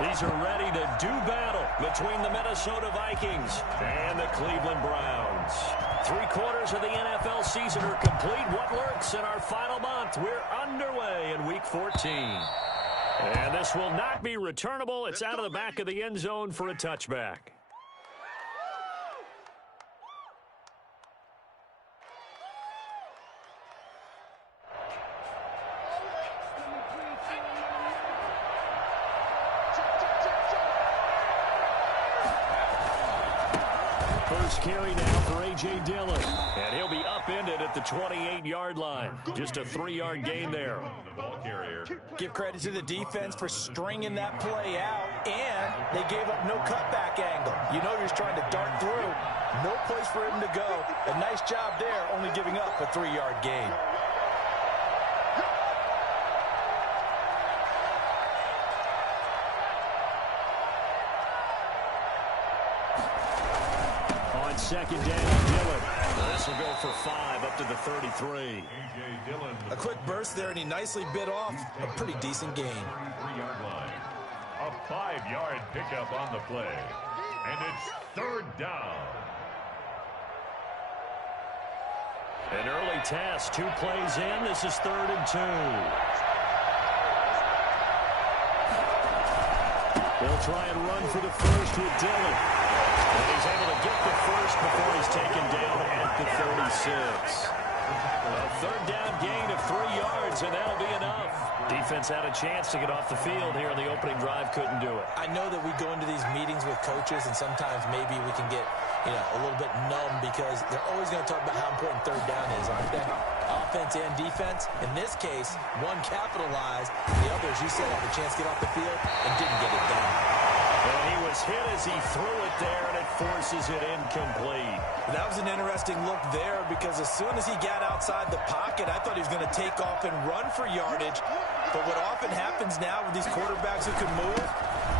These are ready to do battle between the Minnesota Vikings and the Cleveland Browns. 3/4 of the NFL season are complete. What lurks in our final month? We're underway in Week 14. And this will not be returnable. It's out of the back of the end zone for a touchback. First carry now for A.J. Dillon. And he'll be upended at the 28-yard line. Just a 3-yard gain there. Give credit to the defense for stringing that play out, and they gave up no cutback angle. You know you're trying to dart through. No place for him to go. A nice job there, only giving up a 3-yard gain. Second down, Dillon. This will go for 5 up to the 33. A quick burst there, and he nicely bit off a pretty decent gain. A 5-yard pickup on the play. And it's third down. An early test, 2 plays in. This is 3rd and 2. They'll try and run for the first with Dillon. And he's able to get the first before he's taken down at the 36. A 3rd down gain of 3 yards, and that'll be enough. Defense had a chance to get off the field here in the opening drive, couldn't do it. I know that we go into these meetings with coaches, and sometimes maybe we can get a little bit numb because they're always going to talk about how important 3rd down is, aren't they? Offense and defense. In this case, one capitalized, the other, as you said, had a chance to get off the field and didn't get it done. Well, he was hit as he threw it there, and it forces it incomplete. That was an interesting look there because as soon as he got outside the pocket, I thought he was going to take off and run for yardage. But what often happens now with these quarterbacks who can move,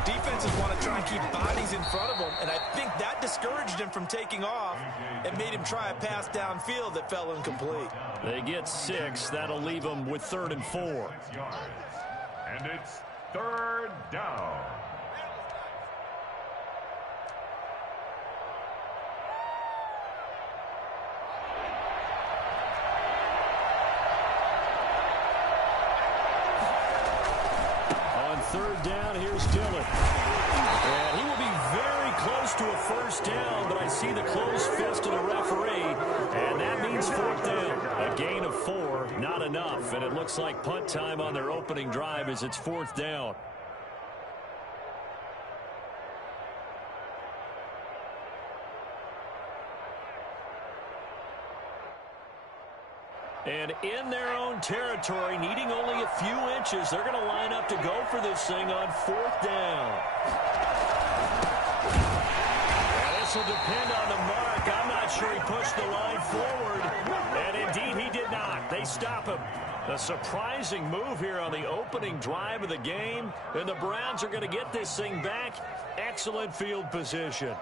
defenses want to try and keep bodies in front of them, and I think that discouraged him from taking off and made him try a pass downfield that fell incomplete. They get 6. That'll leave them with 3rd and 4. And it's 3rd down. On 3rd down, here's Dillon. And he will be very close to a first down, but I see the closed fist of the referee, and that means 4th down. A gain of 4, not enough, and it looks like punt time on their opening drive as it's 4th down. And in their own territory, needing only a few inches, they're going to line up to go for this thing on 4th down. And this will depend on the mark. I'm not sure he pushed the line forward. And indeed, he did not. They stop him. A surprising move here on the opening drive of the game. And the Browns are going to get this thing back. Excellent field position.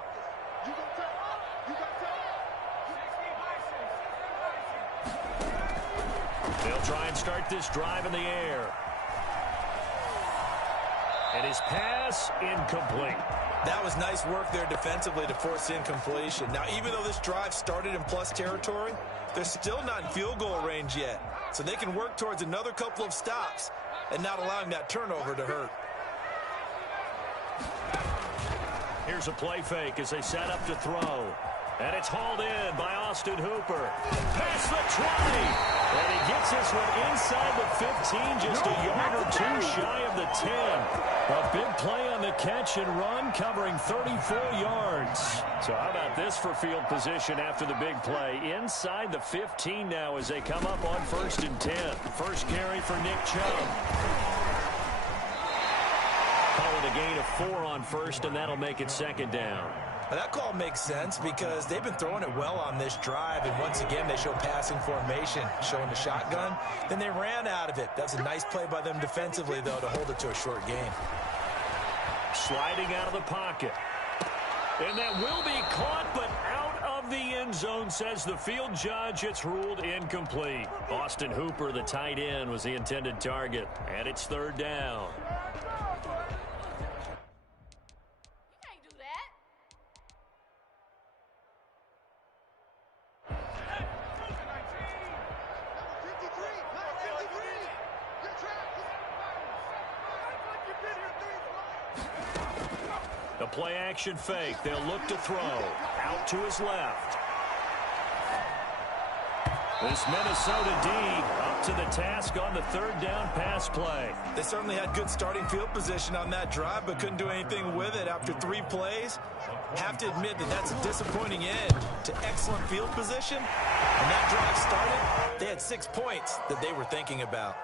They'll try and start this drive in the air. And his pass incomplete. That was nice work there defensively to force incompletion. Now, even though this drive started in plus territory, they're still not in field goal range yet. So they can work towards another couple of stops and not allowing that turnover to hurt. Here's a play fake as they set up to throw. And it's hauled in by Austin Hooper. Past the 20. And he gets this one inside the 15, just a yard or 2 shy of the 10. A big play on the catch and run, covering 34 yards. So how about this for field position after the big play? Inside the 15 now as they come up on 1st and 10. First carry for Nick Chubb. Call it a gain of 4 on 1st, and that'll make it 2nd down. Now, that call makes sense because they've been throwing it well on this drive, and once again they show passing formation, showing the shotgun. Then they ran out of it. That's a nice play by them defensively, though, to hold it to a short gain. Sliding out of the pocket. And that will be caught, but out of the end zone, says the field judge. It's ruled incomplete. Austin Hooper, the tight end, was the intended target, and it's 3rd down. A play-action fake. They'll look to throw. Out to his left. This Minnesota D up to the task on the third down pass play. They certainly had good starting field position on that drive, but couldn't do anything with it after 3 plays. Have to admit that that's a disappointing end to excellent field position. When that drive started, they had 6 points that they were thinking about.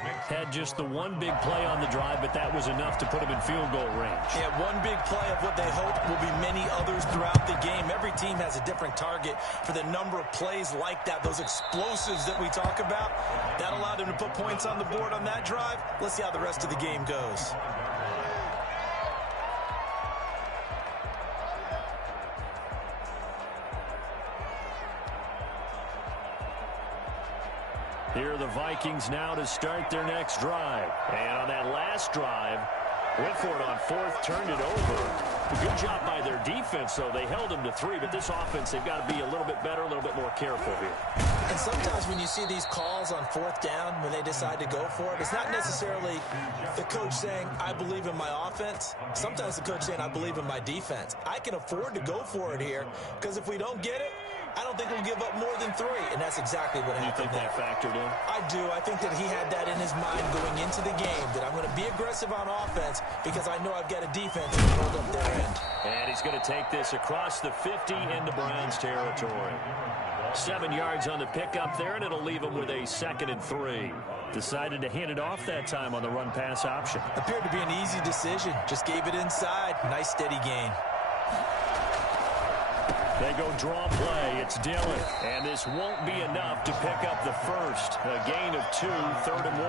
Had just the one big play on the drive, but that was enough to put them in field goal range. Yeah, one big play of what they hope will be many others throughout the game. Every team has a different target for the number of plays like that, those explosives that we talk about. That allowed them to put points on the board on that drive. Let's see how the rest of the game goes. Here are the Vikings now to start their next drive. And on that last drive, went for it on 4th, turned it over. A good job by their defense, though. They held them to 3, but this offense, they've got to be a little bit better, a little bit more careful here. And sometimes when you see these calls on 4th down, when they decide to go for it, it's not necessarily the coach saying, I believe in my offense. Sometimes the coach saying, I believe in my defense. I can afford to go for it here, because if we don't get it, I don't think we'll give up more than 3, and that's exactly what happened. You think that factored in? I do. I think that he had that in his mind going into the game, that I'm going to be aggressive on offense because I know I've got a defense to hold up their end. And he's going to take this across the 50 into Browns territory. 7 yards on the pickup there, and it'll leave him with a 2nd and 3. Decided to hand it off that time on the run-pass option. Appeared to be an easy decision. Just gave it inside. Nice, steady gain. They go draw play. It's Dillon. And this won't be enough to pick up the first. A gain of 2, 3rd and 1.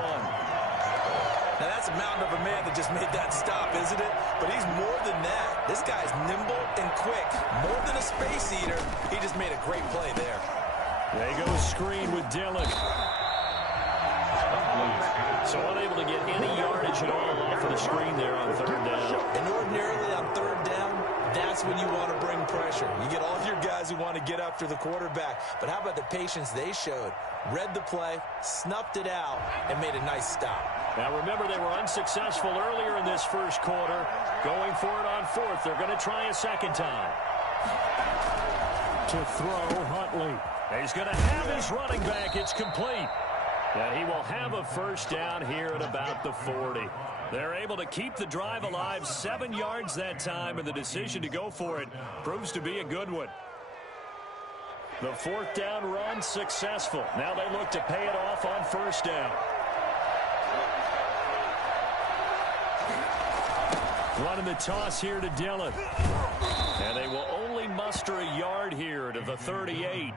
Now, that's a mountain of a man that just made that stop, isn't it? But he's more than that. This guy's nimble and quick. More than a space eater. He just made a great play there. They go screen with Dillon. So unable to get any yardage at all off of the screen there on 3rd down. And ordinarily on 3rd down, that's when you want to bring pressure. You get all of your guys who want to get after the quarterback. But how about the patience they showed? Read the play, snuffed it out, and made a nice stop. Now remember, they were unsuccessful earlier in this first quarter. Going for it on 4th. They're going to try a 2nd time. To throw, Huntley. He's going to have his running back. It's complete. And he will have a first down here at about the 40. They're able to keep the drive alive, 7 yards that time, and the decision to go for it proves to be a good one. The 4th down run successful. Now they look to pay it off on 1st down. Running the toss here to Dillon. And they will only muster a yard here to the 38.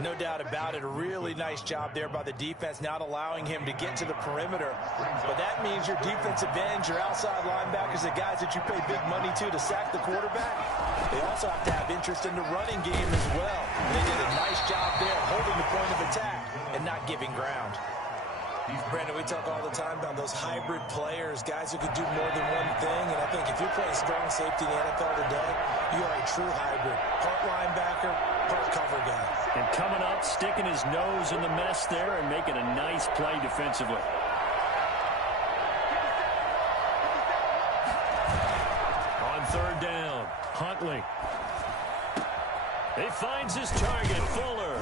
No doubt about it. A really nice job there by the defense, not allowing him to get to the perimeter. But that means your defensive ends, your outside linebackers, the guys that you pay big money to sack the quarterback, they also have to have interest in the running game as well. And they did a nice job there holding the point of attack and not giving ground. Brandon, we talk all the time about those hybrid players, guys who can do more than one thing. And I think if you're playing strong safety in the NFL today, you are a true hybrid. Part linebacker, part cover guy. And coming up, sticking his nose in the mess there and making a nice play defensively. On 3rd down, Huntley. He finds his target, Fuller.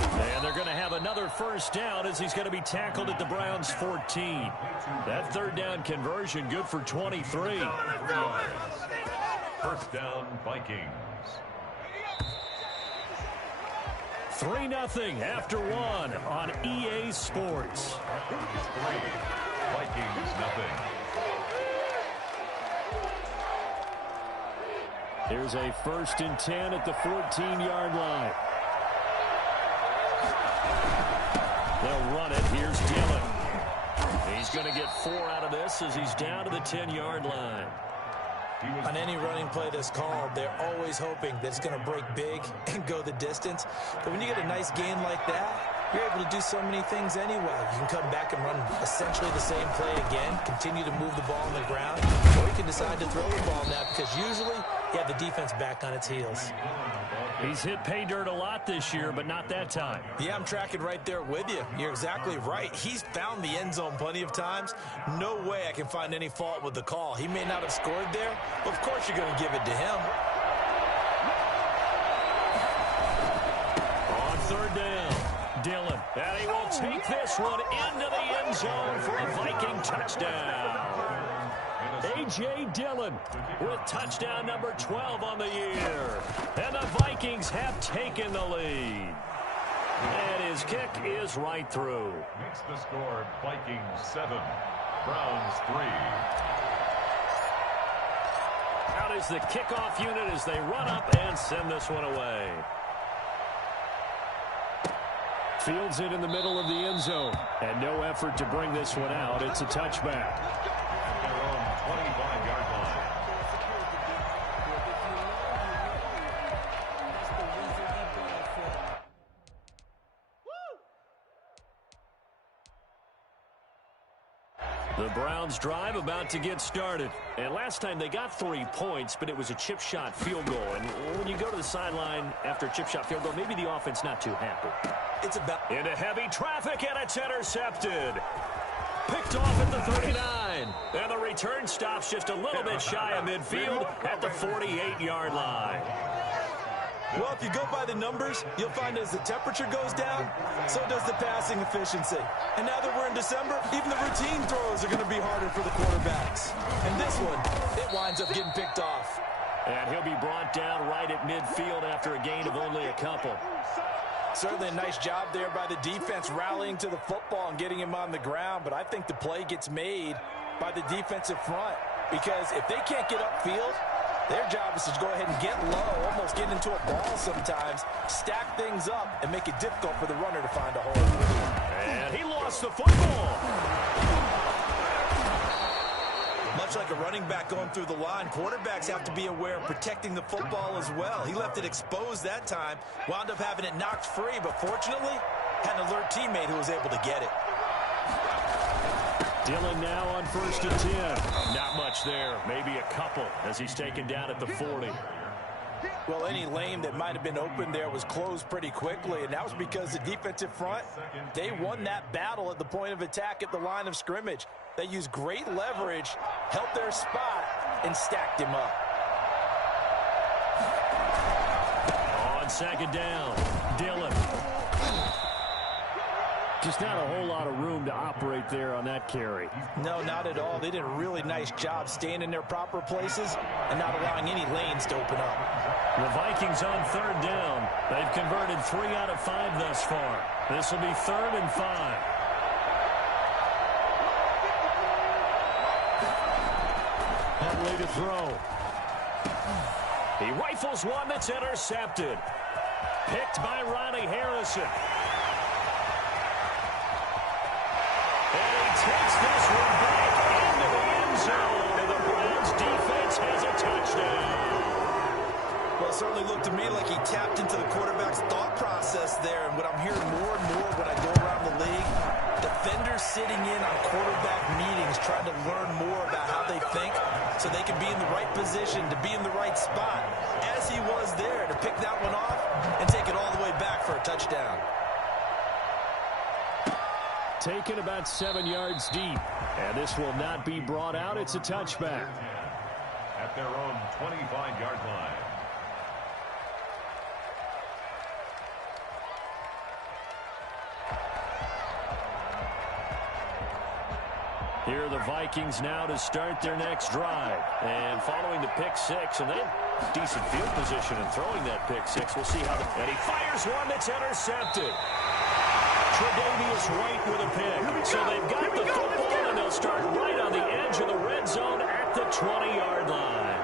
And they're going to have another first down as he's going to be tackled at the Browns' 14. That 3rd down conversion good for 23. First down, Vikings. 3-0 after 1 on EA Sports. It's 3. Vikings, nothing. Here's a 1st and 10 at the 14-yard line. They'll run it. Here's Dillon. He's going to get 4 out of this as he's down to the 10-yard line. On any running play that's called, they're always hoping that it's going to break big and go the distance. But when you get a nice gain like that, you're able to do so many things anyway. You can come back and run essentially the same play again, continue to move the ball on the ground, or you can decide to throw the ball now because usually Yeah, the defense back on its heels. He's hit pay dirt a lot this year, but not that time. Yeah, I'm tracking right there with you. You're exactly right. He's found the end zone plenty of times. No way I can find any fault with the call. He may not have scored there, but of course you're going to give it to him. On third down, Dillon. And he will take this one into the end zone for a Viking touchdown. A.J. Dillon with touchdown number 12 on the year. And the Vikings have taken the lead. And his kick is right through. Makes the score Vikings 7, Browns 3. Out is the kickoff unit as they run up and send this one away. Fields it in the middle of the end zone. And no effort to bring this one out. It's a touchback. Their own 25-yard line. The Browns drive about to get started. And last time they got 3 points, but it was a chip shot field goal. And when you go to the sideline after a chip shot field goal, maybe the offense not too happy. It's about into heavy traffic, and it's intercepted. Picked off at the 39. And the return stops just a little bit shy of midfield at the 48-yard line. Well, if you go by the numbers, you'll find as the temperature goes down, so does the passing efficiency. And now that we're in December, even the routine throws are going to be harder for the quarterbacks. And this one, it winds up getting picked off. And he'll be brought down right at midfield after a gain of only a couple. Certainly a nice job there by the defense rallying to the football and getting him on the ground, but I think the play gets made by the defensive front because if they can't get upfield, their job is to go ahead and get low, almost get into a ball sometimes, stack things up, and make it difficult for the runner to find a hole. And he lost the football. Much like a running back going through the line, quarterbacks have to be aware of protecting the football as well. He left it exposed that time, wound up having it knocked free, but fortunately, had an alert teammate who was able to get it. Dillon now on 1st and 10. Not much there, maybe a couple as he's taken down at the 40. Well, any lane that might have been open there was closed pretty quickly, and that was because the defensive front, they won that battle at the point of attack at the line of scrimmage. They used great leverage, held their spot, and stacked him up. On 2nd down, Dillon. Just not a whole lot of room to operate there on that carry. No, not at all. They did a really nice job staying in their proper places and not allowing any lanes to open up. The Vikings on 3rd down. They've converted 3 out of 5 thus far. This will be 3rd and 5. Huntley to throw. He rifles one that's intercepted. Picked by Ronnie Harrison. And he takes this one back into the end zone. And the Browns defense has a touchdown. Well, it certainly looked to me like he tapped into the quarterback's thought process there. And what I'm hearing more and more when I go around the league, defenders sitting in on quarterback meetings trying to learn more about how they think so they can be in the right position to be in the right spot, as he was there to pick that one off and take it all the way back for a touchdown. Taken about 7 yards deep. And this will not be brought out. It's a touchback. At their own 25-yard line. Here are the Vikings now to start their next drive. And following the pick 6, and they have decent field position in throwing that pick 6. We'll see how. And he fires one that's intercepted. Tre'Davious White with a pick. So they've got the football, and they'll start right on the edge of the red zone at the 20-yard line.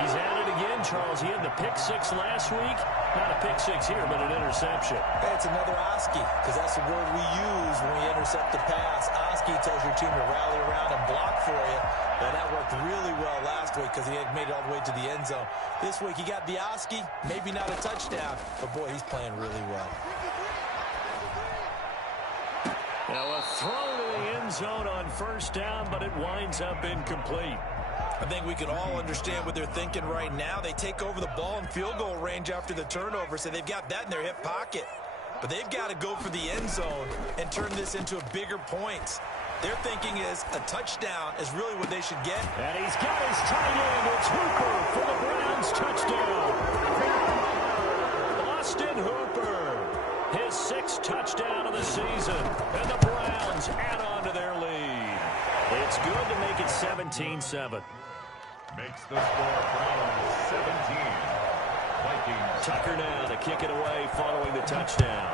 He's at it again, Charles. He had the pick 6 last week. Not a pick 6 here, but an interception. Hey, it's another Oski, because that's the word we use when we intercept the pass. Oski tells your team to rally around and block for you. And that worked really well last week because he had made it all the way to the end zone. This week he got the Oski, maybe not a touchdown, but boy, he's playing really well. Now a throw to the end zone on 1st down, but it winds up incomplete. I think we can all understand what they're thinking right now. They take over the ball in field goal range after the turnover, so they've got that in their hip pocket. But they've got to go for the end zone and turn this into a bigger points. Their thinking is a touchdown is really what they should get. And he's got his tight end. It's Hooper for the Browns touchdown. Austin Hooper, his 6th touchdown of the season. And the Browns add on to their lead. It's good to make it 17-7. Makes the score Browns 17. Vikings. Tucker now to kick it away following the touchdown.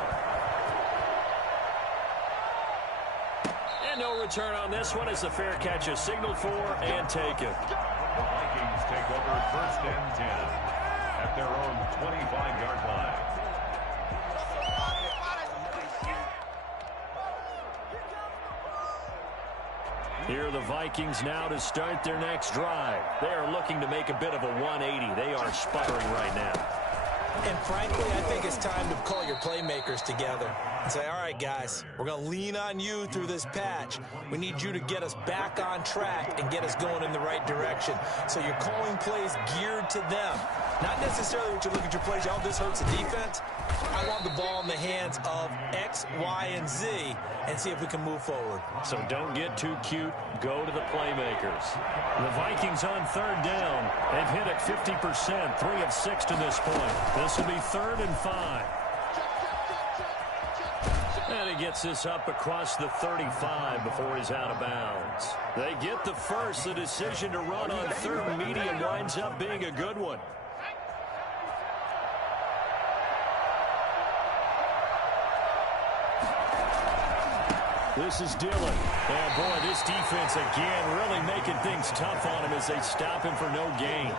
And no return on this one as the fair catch is signaled for and taken. The Vikings take over 1st and 10 at their own 25-yard line. Here are the Vikings now to start their next drive. They are looking to make a bit of a 180. They are sputtering right now. And frankly, I think it's time to call your playmakers together and say, all right, guys, we're going to lean on you through this patch. We need you to get us back on track and get us going in the right direction. So you're calling plays geared to them. Not necessarily what you look at your plays, oh, this hurts the defense. I want the ball in the hands of X, Y, and Z and see if we can move forward. So don't get too cute. Go to the playmakers. The Vikings on 3rd down. They've hit it 50%, 3 of 6 to this point. This will be 3rd and 5. And he gets this up across the 35 before he's out of bounds. They get the first. The decision to run on 3rd and medium winds up being a good one. This is Dillon. Oh, boy, this defense again really making things tough on him as they stop him for no gain.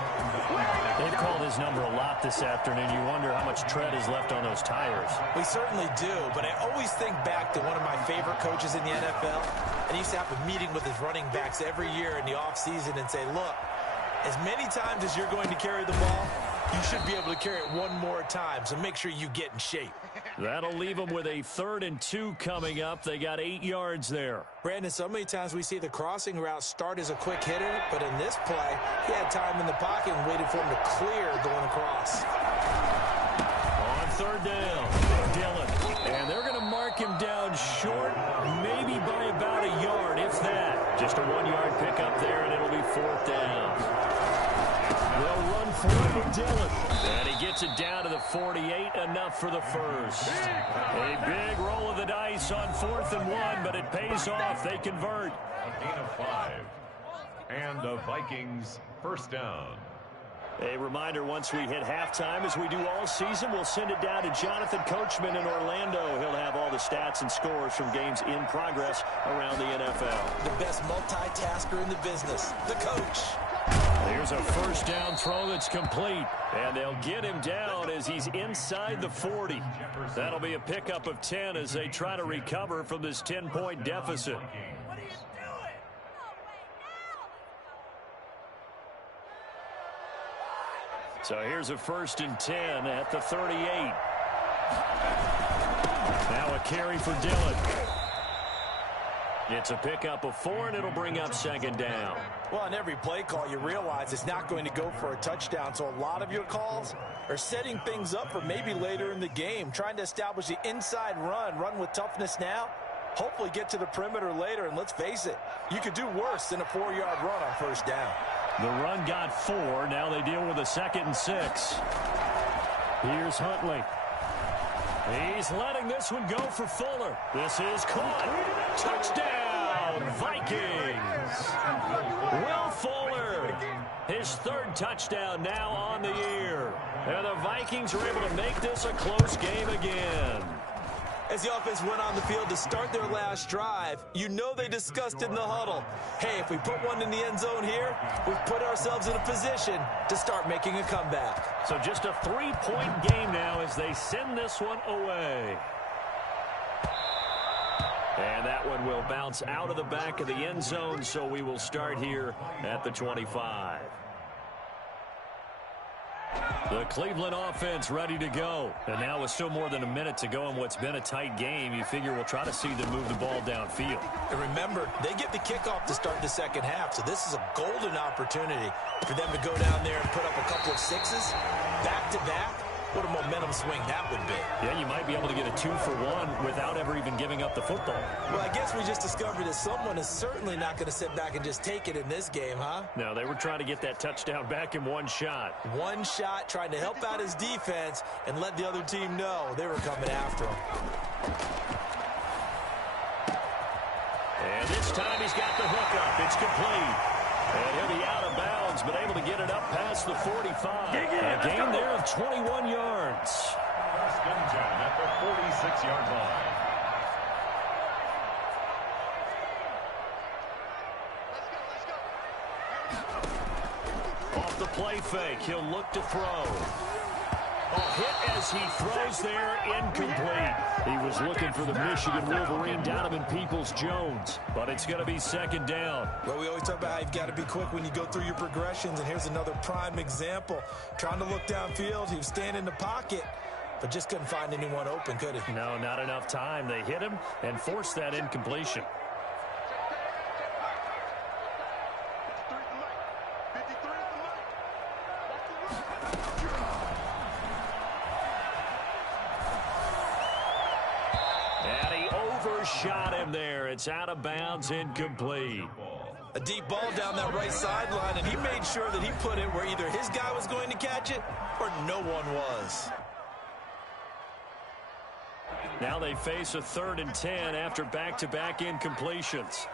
They've called his number a lot this afternoon. You wonder how much tread is left on those tires. We certainly do, but I always think back to one of my favorite coaches in the NFL. And he used to have a meeting with his running backs every year in the offseason and say, look, as many times as you're going to carry the ball, you should be able to carry it one more time, so make sure you get in shape. That'll leave them with a 3rd and 2 coming up. They got 8 yards there. Brandon, so many times we see the crossing route start as a quick hitter, but in this play, he had time in the pocket and waited for him to clear going across. On 3rd down, Dillon. And they're going to mark him down short, maybe by about a yard, if that. Just a 1-yard pickup there, and it'll be 4th down. They'll run for it with Dillon. And he gets it down to the 48, enough for the first. A big roll of the dice on 4th and 1, but it pays off. They convert. A gain of 5. And the Vikings 1st down. A reminder, once we hit halftime, as we do all season, we'll send it down to Jonathan Coachman in Orlando. He'll have all the stats and scores from games in progress around the NFL. The best multitasker in the business, the coach. Here's a 1st down throw that's complete. And they'll get him down as he's inside the 40. That'll be a pickup of 10 as they try to recover from this 10-point deficit. So here's a 1st and 10 at the 38. Now a carry for Dillon. It's a pickup of 4, and it'll bring up 2nd down. Well, on every play call, you realize it's not going to go for a touchdown, so a lot of your calls are setting things up for maybe later in the game, trying to establish the inside run with toughness now, hopefully get to the perimeter later, and let's face it, you could do worse than a 4-yard run on 1st down. The run got 4. Now they deal with a 2nd and 6. Here's Huntley. He's letting this one go for Fuller. This is caught. Touchdown, Vikings. Will Fuller, his 3rd touchdown now on the year. And the Vikings are able to make this a close game again. As the offense went on the field to start their last drive, you know they discussed in the huddle, hey, if we put one in the end zone here, we've put ourselves in a position to start making a comeback. So just a 3-point game now as they send this one away. And that one will bounce out of the back of the end zone, so we will start here at the 25. The Cleveland offense ready to go. And now with still more than a minute to go in what's been a tight game, you figure we'll try to see them move the ball downfield. And remember, they get the kickoff to start the second half, so this is a golden opportunity for them to go down there and put up a couple of sixes back-to-back. What a momentum swing that would be. Yeah, you might be able to get a 2-for-1 without ever even giving up the football. Well, I guess we just discovered that someone is certainly not going to sit back and just take it in this game, huh? No, they were trying to get that touchdown back in one shot. One shot, trying to help out his defense and let the other team know they were coming after him. And this time he's got the hook up. It's complete. And he'll be out of bounds, but able to get it up past the 45. A gain there of 21 yards. First and 10 at the 46-yard line. Off the play fake, he'll look to throw. A hit as he throws there, incomplete. He was looking for the Michigan Wolverine Donovan Peoples-Jones, but it's going to be second down. Well, we always talk about how you've got to be quick when you go through your progressions, and here's another prime example. Trying to look downfield, he was standing in the pocket, but just couldn't find anyone open, could he? No, not enough time. They hit him and forced that incompletion. Shot him there. It's out of bounds, incomplete. A deep ball down that right sideline, and he made sure that he put it where either his guy was going to catch it or no one was. Now they face a 3rd and 10 after back-to-back incompletions.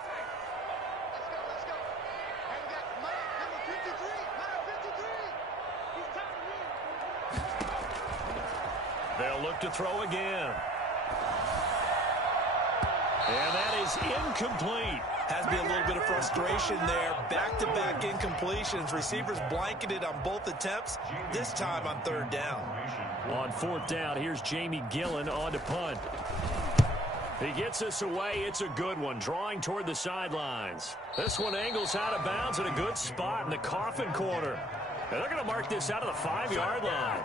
They'll look to throw again. And that is incomplete. Has to be a little bit of frustration there. Back-to-back incompletions. Receivers blanketed on both attempts, this time on 3rd down. On 4th down, here's Jamie Gillen on to punt. He gets us away. It's a good one, drawing toward the sidelines. This one angles out of bounds in a good spot in the coffin corner. And they're going to mark this out of the 5-yard line.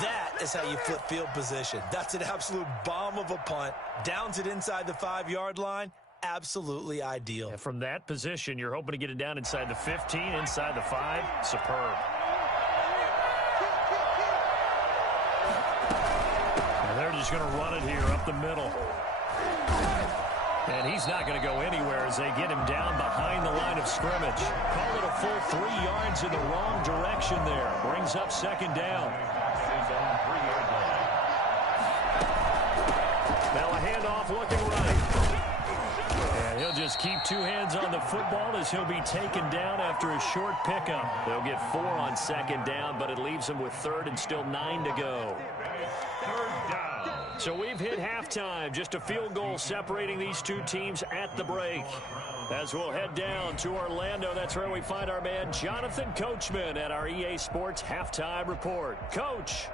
That is how you flip field position. That's an absolute bomb of a punt. Downs it inside the 5-yard line. Absolutely ideal. And from that position, you're hoping to get it down inside the 15, inside the 5. Superb. And they're just going to run it here up the middle. And he's not going to go anywhere as they get him down behind the line of scrimmage. Call it a full 3 yards in the wrong direction there. Brings up second down. Now a handoff looking right. And he'll just keep 2 hands on the football as he'll be taken down after a short pickup. They'll get 4 on second down, but it leaves them with 3rd and still 9 to go. 3rd down. So we've hit halftime. Just a field goal separating these two teams at the break. As we'll head down to Orlando, that's where we find our man Jonathan Coachman at our EA Sports Halftime Report. Coach.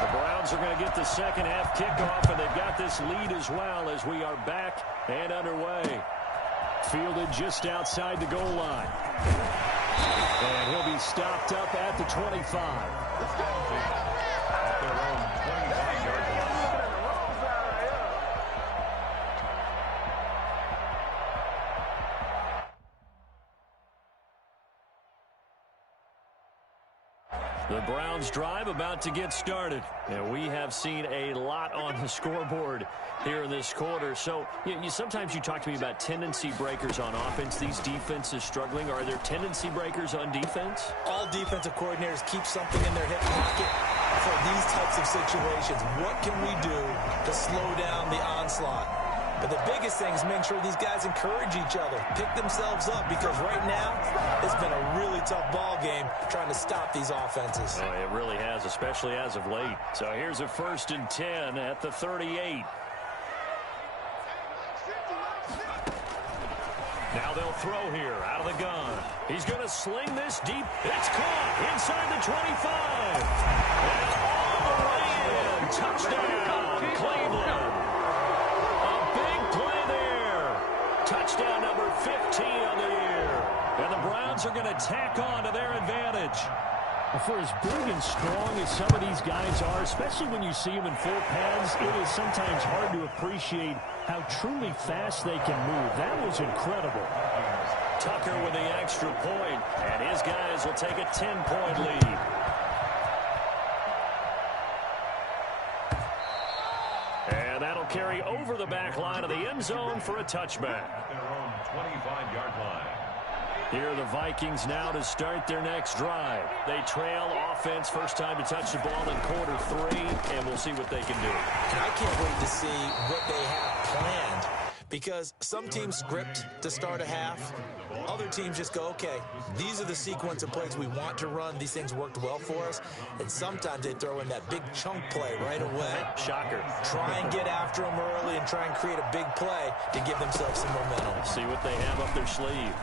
The Browns are going to get the second half kickoff, and they've got this lead as well as we are back and underway. Fielded just outside the goal line. And he'll be stopped up at the 25. At their own 25-yard line. The Browns drive about to get started. And we have seen a lot on the scoreboard here in this quarter. So sometimes you talk to me about tendency breakers on offense. These defenses struggling. Are there tendency breakers on defense? All defensive coordinators keep something in their hip pocket for these types of situations. What can we do to slow down the onslaught? But the biggest thing is make sure these guys encourage each other, pick themselves up, because right now it's been a really tough ball game trying to stop these offenses. Oh, it really has, especially as of late. So here's a 1st and 10 at the 38. Now they'll throw here out of the gun. He's going to sling this deep. It's caught inside the 25. And all the way in. Touchdown, Cleveland. Browns are going to tack on to their advantage. For as big and strong as some of these guys are, especially when you see them in full pads, it is sometimes hard to appreciate how truly fast they can move. That was incredible. Tucker with the extra point, and his guys will take a 10-point lead. And that'll carry over the back line of the end zone for a touchback. At their own 25-yard line. Here are the Vikings now to start their next drive. They trail offense, first time to touch the ball in quarter 3, and we'll see what they can do. And I can't wait to see what they have planned, because some teams script to start a half. Other teams just go, okay, these are the sequence of plays we want to run. These things worked well for us. And sometimes they throw in that big chunk play right away. Shocker. Try and get after them early and try and create a big play to give themselves some momentum. See what they have up their sleeve.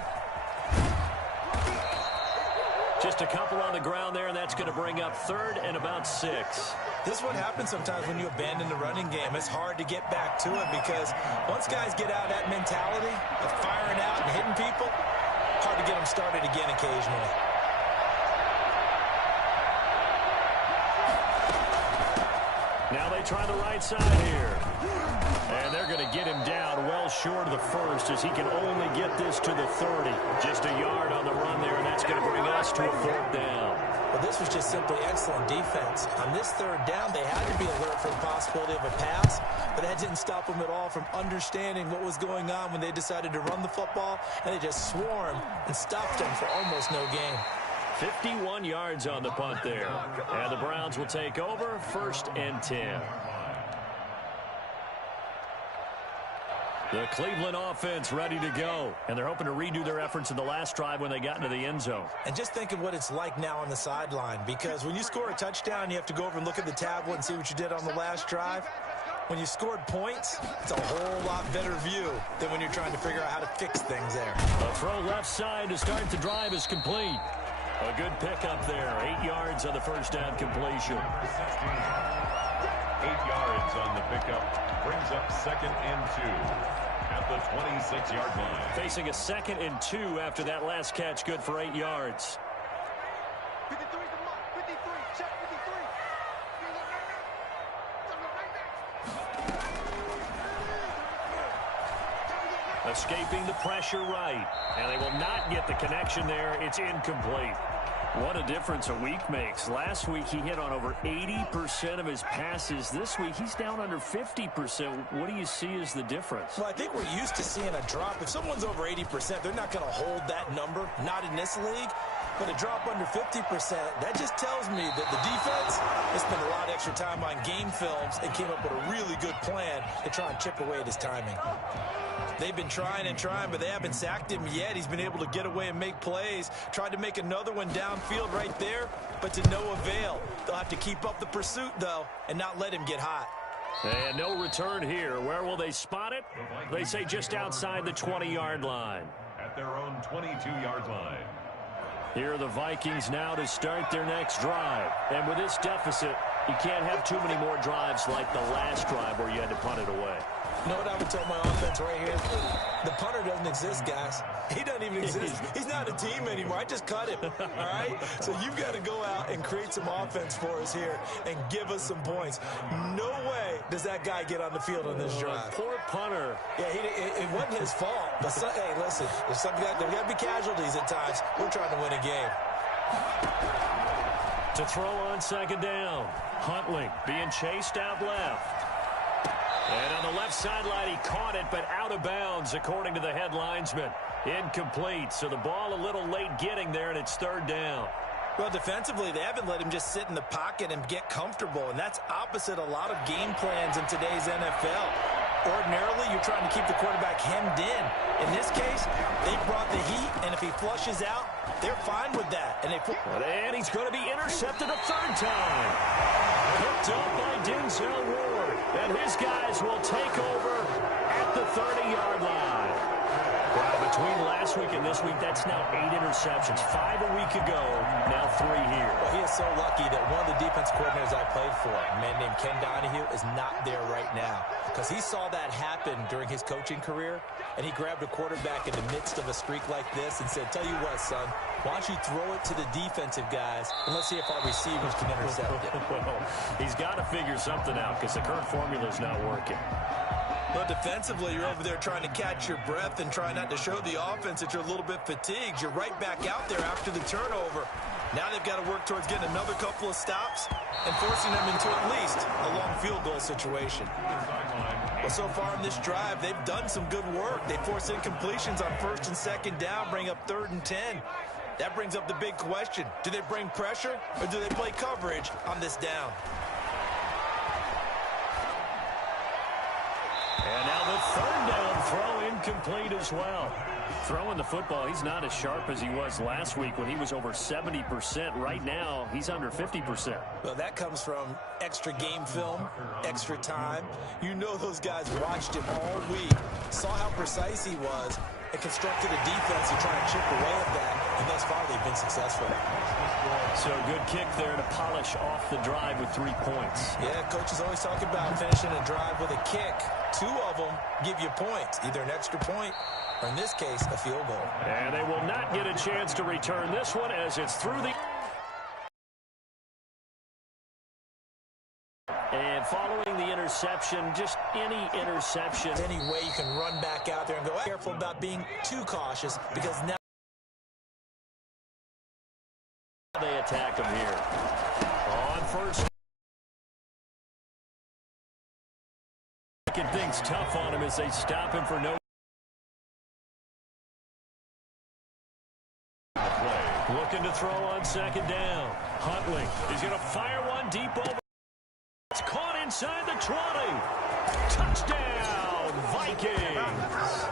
Just a couple on the ground there, and that's going to bring up 3rd and about 6. This is what happens sometimes when you abandon the running game. It's hard to get back to it because once guys get out of that mentality of firing out and hitting people, hard to get them started again occasionally. Now they try the right side here. And they're going to get him down well short of the first as he can only get this to the 30. Just a yard on the run there, and that's going to bring us to a 4th down. Well, this was just simply excellent defense. On this 3rd down, they had to be alert for the possibility of a pass, but that didn't stop them at all from understanding what was going on when they decided to run the football, and they just swarmed and stopped them for almost no gain. 51 yards on the punt there. And the Browns will take over, 1st and 10. The Cleveland offense ready to go. And they're hoping to redo their efforts in the last drive when they got into the end zone. And just think of what it's like now on the sideline, because when you score a touchdown, you have to go over and look at the tablet and see what you did on the last drive. When you scored points, it's a whole lot better view than when you're trying to figure out how to fix things there. A throw left side to start the drive is complete. A good pickup there. 8 yards on the first down completion. 8 yards on the pickup. Brings up 2nd and 2 at the 26-yard line. Facing a 2nd and 2 after that last catch. Good for 8 yards. 53, check 53. Escaping the pressure right. And they will not get the connection there. It's incomplete. What a difference a week makes. Last week, he hit on over 80% of his passes. This week, he's down under 50%. What do you see as the difference? Well, I think we're used to seeing a drop. If someone's over 80%, they're not going to hold that number, not in this league. But a drop under 50%, that just tells me that the defense has spent a lot of extra time on game films and came up with a really good plan to try and chip away at his timing. They've been trying and trying, but they haven't sacked him yet. He's been able to get away and make plays. Tried to make another one downfield right there, but to no avail. They'll have to keep up the pursuit, though, and not let him get hot. And no return here. Where will they spot it? They say just outside the 20-yard line. At their own 22-yard line. Here are the Vikings now to start their next drive. And with this deficit, you can't have too many more drives like the last drive where you had to punt it away. You know what I would tell my offense right here? The punter doesn't exist, guys. He doesn't even exist. He's not a team anymore. I just cut him, all right? So you've got to go out and create some offense for us here and give us some points. No way does that guy get on the field on this drive. Poor punter. Yeah, it wasn't his fault. But, hey, listen, there's got to be casualties at times. We're trying to win a game. To throw on 2nd down. Huntley being chased out left. And on the left sideline, he caught it, but out of bounds, according to the head linesman. Incomplete, so the ball a little late getting there, and it's 3rd down. Well, defensively, they haven't let him just sit in the pocket and get comfortable, and that's opposite a lot of game plans in today's NFL. Ordinarily, you're trying to keep the quarterback hemmed in. In this case, they brought the heat, and if he flushes out, they're fine with that. And he's going to be intercepted a 3rd time. Picked up by Denzel Ward. And his guys will take over at the 30-yard line. Well, between last week and this week, that's now 8 interceptions. 5 a week ago, now 3 here. Well, he is so lucky that one of the defense coordinators I played for, a man named Ken Donahue, is not there right now. Because he saw that happen during his coaching career, and he grabbed a quarterback in the midst of a streak like this and said, tell you what, son, why don't you throw it to the defensive guys, and let's see if our receivers can intercept it. Well, he's got to figure something out because the current formula is not working. Well, defensively, you're over there trying to catch your breath and try not to show the offense that you're a little bit fatigued. You're right back out there after the turnover. Now they've got to work towards getting another couple of stops and forcing them into at least a long field goal situation. Well, so far in this drive, they've done some good work. They force incompletions on 1st and 2nd down, bring up 3rd and 10. That brings up the big question. Do they bring pressure or do they play coverage on this down? And now the 3rd down throw incomplete as well. Throwing the football, he's not as sharp as he was last week when he was over 70%. Right now, he's under 50%. Well, that comes from extra game film, extra time. You know those guys watched him all week, saw how precise he was, and constructed a defense to try and chip away at that, and thus far they've been successful. So good kick there to polish off the drive with 3 points. Yeah, coaches always talk about finishing a drive with a kick. 2 of them give you points, either an extra point or, in this case, a field goal. And they will not get a chance to return this one as it's through the... And following the interception, just any interception. Any way you can run back out there and go, careful about being too cautious, because now they attack him here. On first. Making things tough on him as they stop him for no. Looking to throw on 2nd down. Huntley is going to fire one deep over. It's caught inside the 20. Touchdown, Vikings.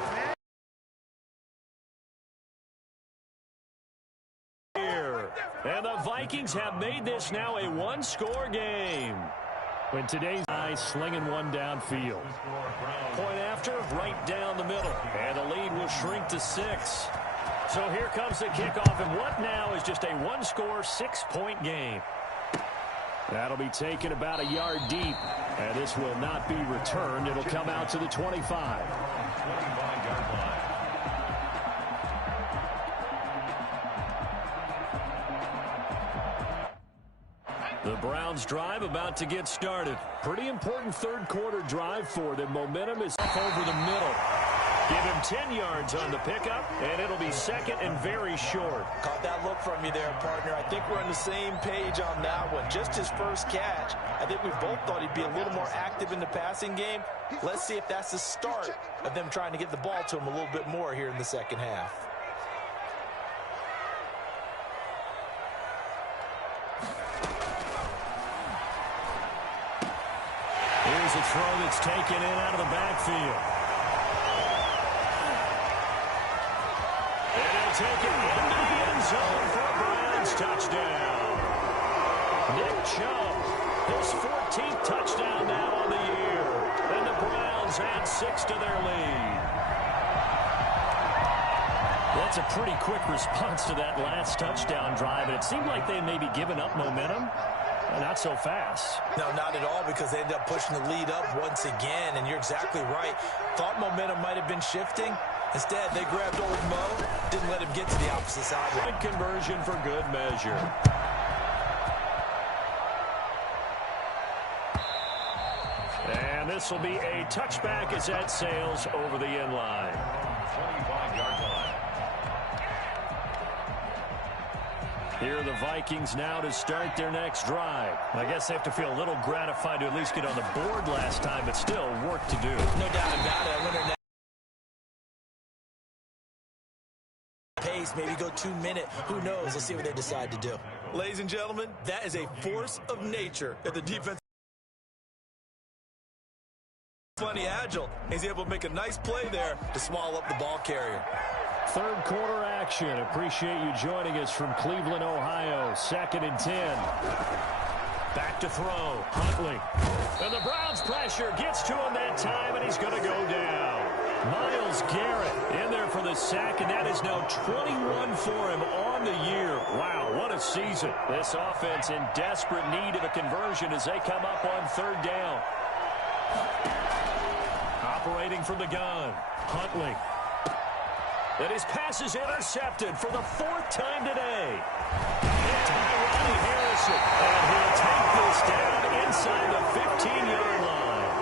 And the Vikings have made this now a 1-score game. When today's guy slinging one downfield. Point after, right down the middle. And the lead will shrink to 6. So here comes the kickoff, and what now is just a 1-score, 6-point game. That'll be taken about a yard deep, and this will not be returned. It'll come out to the 25. 25-yard line. The Browns drive about to get started. Pretty important 3rd quarter drive for them. Momentum is up over the middle. Give him 10 yards on the pickup, and it'll be 2nd and very short. Caught that look from you there, partner. I think we're on the same page on that one. Just his first catch. I think we both thought he'd be a little more active in the passing game. Let's see if that's the start of them trying to get the ball to him a little bit more here in the 2nd half. Here's a throw that's taken in out of the backfield. And he'll take it into the end zone for a Browns touchdown. Nick Chubb, his 14th touchdown now on the year. And the Browns add 6 to their lead. That's a pretty quick response to that last touchdown drive, and it seemed like they may be giving up momentum. Not so fast. No, not at all, because they ended up pushing the lead up once again, and you're exactly right. Thought momentum might have been shifting. Instead, they grabbed old Mo, didn't let him get to the opposite sideline. Good conversion for good measure. And this will be a touchback as that sails over the end line. 25-yard line. Here are the Vikings now to start their next drive. I guess they have to feel a little gratified to at least get on the board last time, but still work to do. No doubt about it. I wonder now. Pace, maybe go 2-minute. Who knows? Let's see what they decide to do. Ladies and gentlemen, that is a force of nature at the defense. Plenty agile. He's able to make a nice play there to swallow up the ball carrier. 3rd quarter action. Appreciate you joining us from Cleveland, Ohio. 2nd and 10. Back to throw. Huntley. And the Browns pressure gets to him that time, and he's going to go down. Myles Garrett in there for the sack, and that is now 21 for him on the year. Wow, what a season. This offense in desperate need of a conversion as they come up on third down. Operating from the gun, Huntley. And his pass is intercepted for the 4th time today. Hit by Ronnie Harrison. And he'll take this down inside the 15-yard line.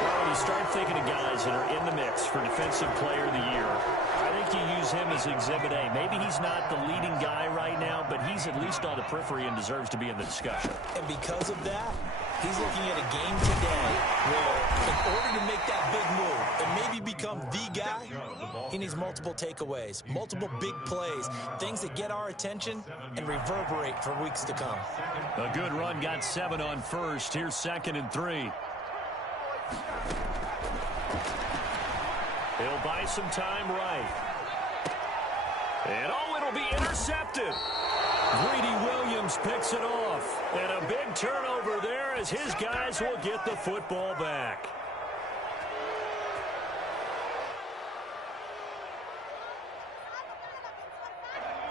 Well, when you start thinking of guys that are in the mix for Defensive Player of the Year, I think you use him as Exhibit A. Maybe he's not the leading guy right now, but he's at least on the periphery and deserves to be in the discussion. And because of that, he's looking at a game today where in order to make that big move and maybe become the guy, he needs multiple takeaways, multiple big plays, things that get our attention and reverberate for weeks to come. A good run, got 7 on first. Here's 2nd and 3. He'll buy some time right. And oh, it'll be intercepted. Greedy Williams picks it off. And a big turnover there as his guys will get the football back.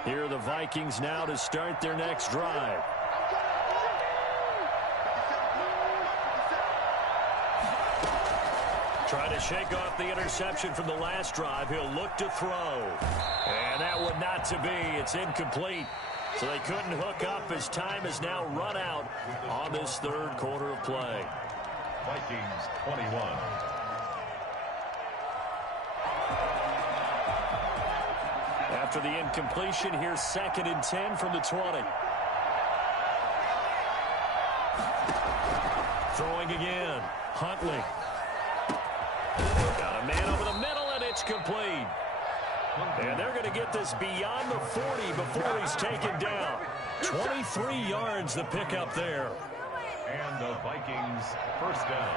Here are the Vikings now to start their next drive. Trying to shake off the interception from the last drive. He'll look to throw. And that one not to be. It's incomplete. So they couldn't hook up as time is now run out on this 3rd quarter of play. Vikings 21. After the incompletion, here's 2nd and 10 from the 20. Throwing again. Huntley. Got a man over the middle, and it's complete. And they're going to get this beyond the 40 before he's taken down. 23 yards the pickup there. And the Vikings first down.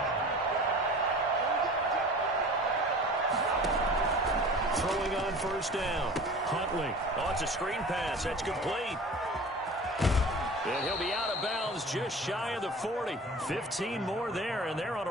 Throwing on first down. Huntley. Oh, it's a screen pass. That's complete. And he'll be out of bounds just shy of the 40. 15 more there, and they're on